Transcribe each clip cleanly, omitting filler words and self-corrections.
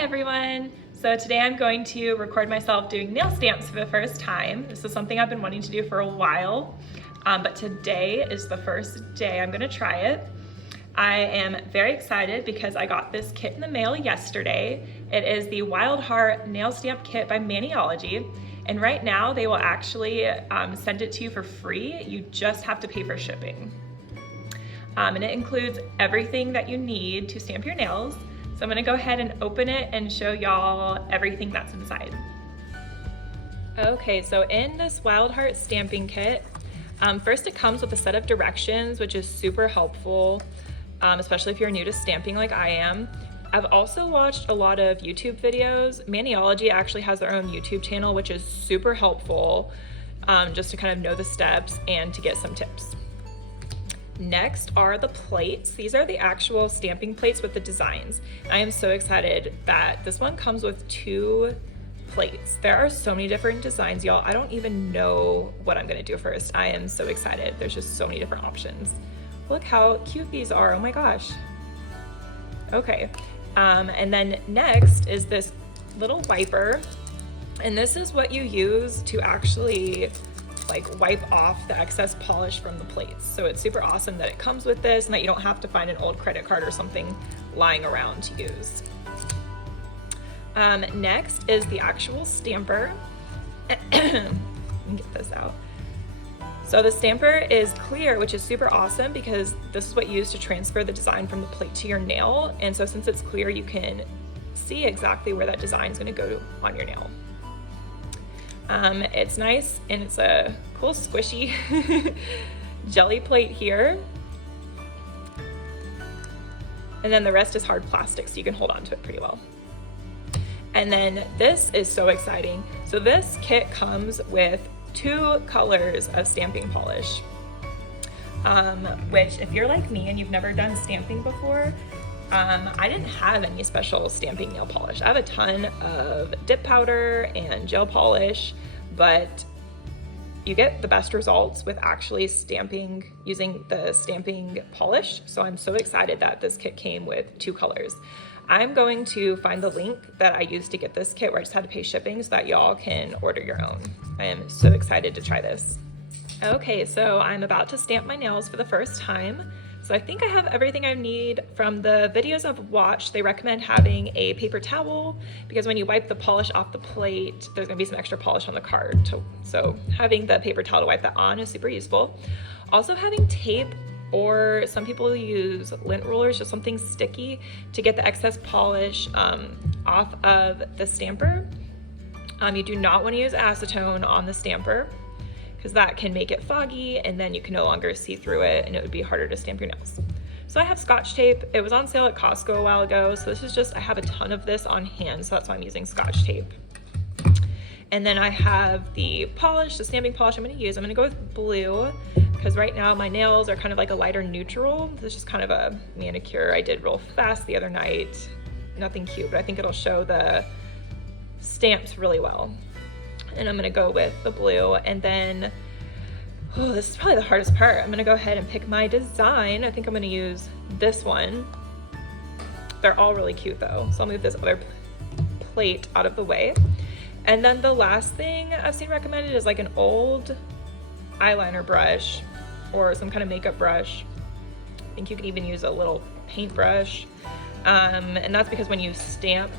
everyone. So today I'm going to record myself doing nail stamps for the first time. This is something I've been wanting to do for a while, but today is the first day I'm gonna try it. I am very excited because I got this kit in the mail yesterday. It is the Wild Heart Nail Stamp Kit by Maniology. And right now they will actually send it to you for free. You just have to pay for shipping. And it includes everything that you need to stamp your nails. So I'm gonna go ahead and open it and show y'all everything that's inside. Okay, so in this Wild Heart stamping kit, first it comes with a set of directions, which is super helpful, especially if you're new to stamping like I am. I've also watched a lot of YouTube videos. Maniology actually has their own YouTube channel, which is super helpful, just to kind of know the steps and to get some tips. Next are the plates. These are the actual stamping plates with the designs. I am so excited that this one comes with 2 plates. There are so many different designs, y'all. I don't even know what I'm gonna do first. I am so excited. There's just so many different options. Look how cute these are, oh my gosh. Okay, and then next is this little wiper. And this is what you use to actually wipe off the excess polish from the plates. So it's super awesome that it comes with this and that you don't have to find an old credit card or something lying around to use. Next is the actual stamper. Let me get this out. So the stamper is clear, which is super awesome because this is what you use to transfer the design from the plate to your nail. And so since it's clear, you can see exactly where that design is going to go on your nail. It's nice and it's a cool squishy jelly plate here. And then the rest is hard plastic, so you can hold on to it pretty well. And then this is so exciting. So this kit comes with 2 colors of stamping polish, which if you're like me and you've never done stamping before, I didn't have any special stamping nail polish. I have a ton of dip powder and gel polish, but you get the best results with actually stamping using the stamping polish. So I'm so excited that this kit came with 2 colors. I'm going to find the link that I used to get this kit where I just had to pay shipping so that y'all can order your own. I am so excited to try this. Okay, so I'm about to stamp my nails for the first time. So I think I have everything I need. From the videos I've watched, they recommend having a paper towel because when you wipe the polish off the plate, there's gonna be some extra polish on the card. So having the paper towel to wipe that on is super useful. Also having tape, or some people use lint rollers, just something sticky to get the excess polish off of the stamper. You do not wanna use acetone on the stamper, because that can make it foggy and then you can no longer see through it and it would be harder to stamp your nails. So I have Scotch tape. It was on sale at Costco a while ago. So this is just, I have a ton of this on hand, so that's why I'm using Scotch tape. And then I have the polish, the stamping polish I'm gonna use. I'm gonna go with blue because right now my nails are kind of like a lighter neutral. This is just kind of a manicure I did real fast the other night. Nothing cute, but I think it'll show the stamps really well. And I'm gonna go with the blue, and then, oh, this is probably the hardest part. I'm gonna go ahead and pick my design. I think I'm gonna use this one. They're all really cute though, so I'll move this other plate out of the way. And then the last thing I've seen recommended is like an old eyeliner brush or some kind of makeup brush. I think you can even use a little paintbrush. And that's because when you stamp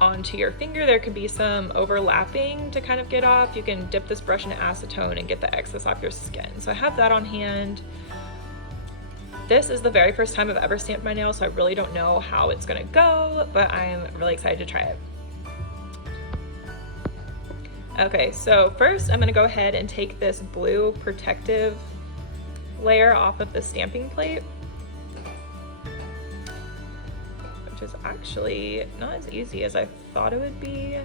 onto your finger, there can be some overlapping to kind of get off. You can dip this brush in acetone and get the excess off your skin. So I have that on hand. This is the very first time I've ever stamped my nails, so I really don't know how it's gonna go, but I'm really excited to try it. Okay, so first I'm gonna go ahead and take this blue protective layer off of the stamping plate, which is actually not as easy as I thought it would be.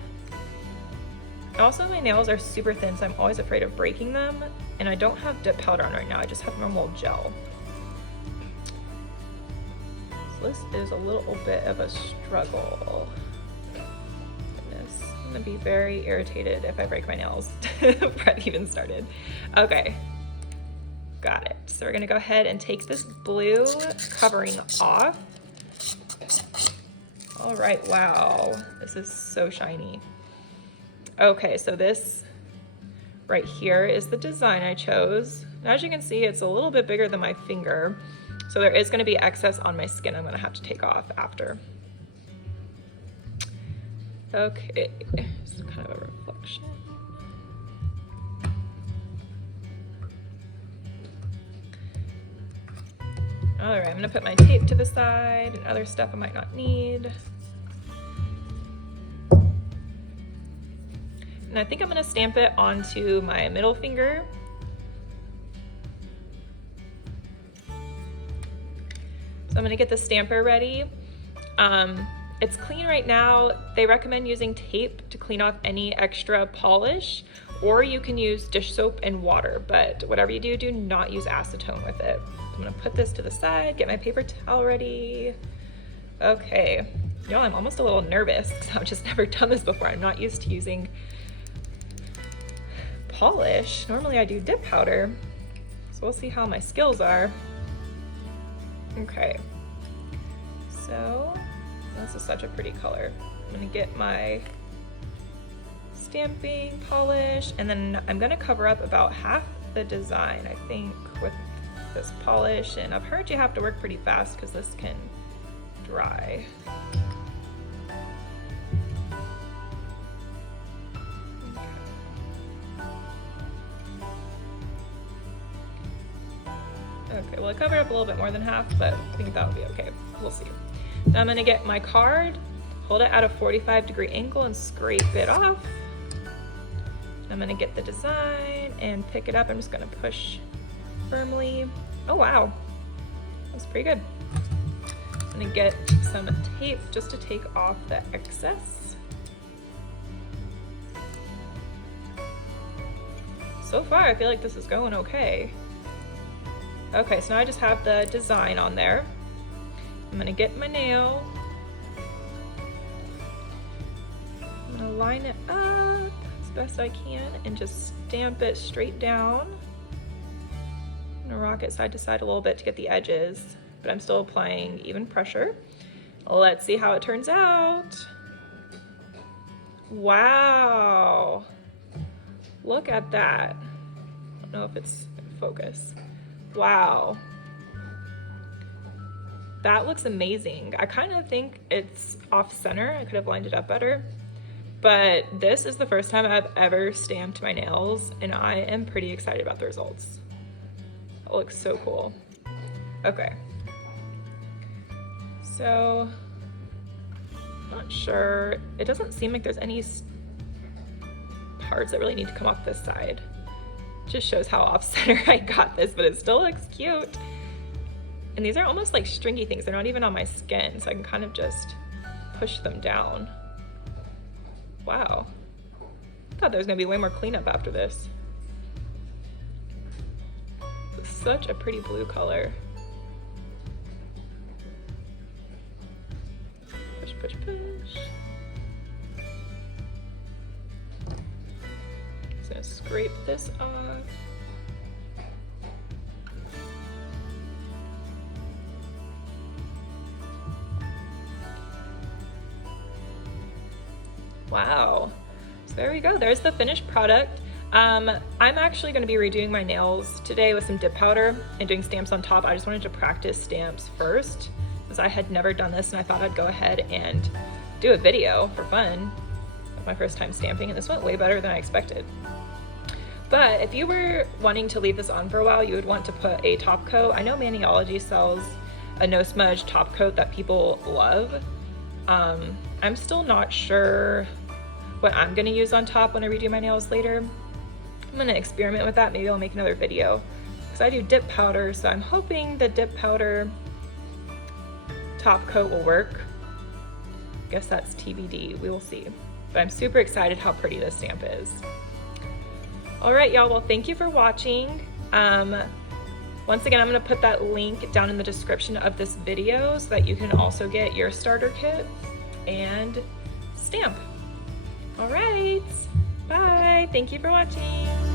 Also, my nails are super thin, so I'm always afraid of breaking them, and I don't have dip powder on right now, I just have normal gel. So this is a little bit of a struggle. Goodness, I'm gonna be very irritated if I break my nails before I even started. Okay, got it. So we're gonna go ahead and take this blue covering off. All right, wow, this is so shiny. Okay, so this right here is the design I chose. As you can see, it's a little bit bigger than my finger, so there is going to be excess on my skin I'm going to have to take off after. Okay, it's kind of a reflection. All right, I'm gonna put my tape to the side and other stuff I might not need. And I think I'm gonna stamp it onto my middle finger. So I'm gonna get the stamper ready. It's clean right now. They recommend using tape to clean off any extra polish, or you can use dish soap and water, but whatever you do, do not use acetone with it. I'm gonna put this to the side, get my paper towel ready. Okay, you know, I'm almost a little nervous because I've just never done this before. I'm not used to using polish. Normally I do dip powder, so we'll see how my skills are. Okay, so this is such a pretty color. I'm gonna get my stamping polish, and then I'm gonna cover up about half the design, I think, with this polish. And I've heard you have to work pretty fast because this can dry. Okay, well, I covered up a little bit more than half, but I think that'll be okay. We'll see. Now I'm gonna get my card, hold it at a 45-degree angle and scrape it off. I'm gonna get the design and pick it up. I'm just gonna push firmly. Oh wow, that's pretty good. I'm gonna get some tape just to take off the excess. So far, I feel like this is going okay. Okay, so now I just have the design on there. I'm gonna get my nail. I'm gonna line it up as best I can and just stamp it straight down. I'm gonna rock it side to side a little bit to get the edges, but I'm still applying even pressure. Let's see how it turns out. Wow, look at that. I don't know if it's in focus. Wow, that looks amazing. I kind of think it's off center. I could have lined it up better, but this is the first time I've ever stamped my nails, and I am pretty excited about the results. That looks so cool. Okay, so not sure. It doesn't seem like there's any parts that really need to come off this side. Just shows how off center I got this, but it still looks cute. And these are almost like stringy things. They're not even on my skin, so I can kind of just push them down. Wow. I thought there was gonna be way more cleanup after this. It's such a pretty blue color. Push, push, push. Just gonna scrape this off. Wow, so there we go. There's the finished product. I'm actually going to be redoing my nails today with some dip powder and doing stamps on top. I just wanted to practice stamps first because I had never done this, and I thought I'd go ahead and do a video for fun of my first time stamping, and this went way better than I expected. But if you were wanting to leave this on for a while, you would want to put a top coat. I know Maniology sells a no smudge top coat that people love. I'm still not sure what I'm gonna use on top when I redo my nails later. I'm gonna experiment with that. Maybe I'll make another video because I do dip powder, so I'm hoping the dip powder top coat will work. I guess that's TBD, we will see. But I'm super excited how pretty this stamp is. All right, y'all, well, thank you for watching. Once again, I'm gonna put that link down in the description of this video so that you can also get your starter kit and stamp. All right, bye. Thank you for watching.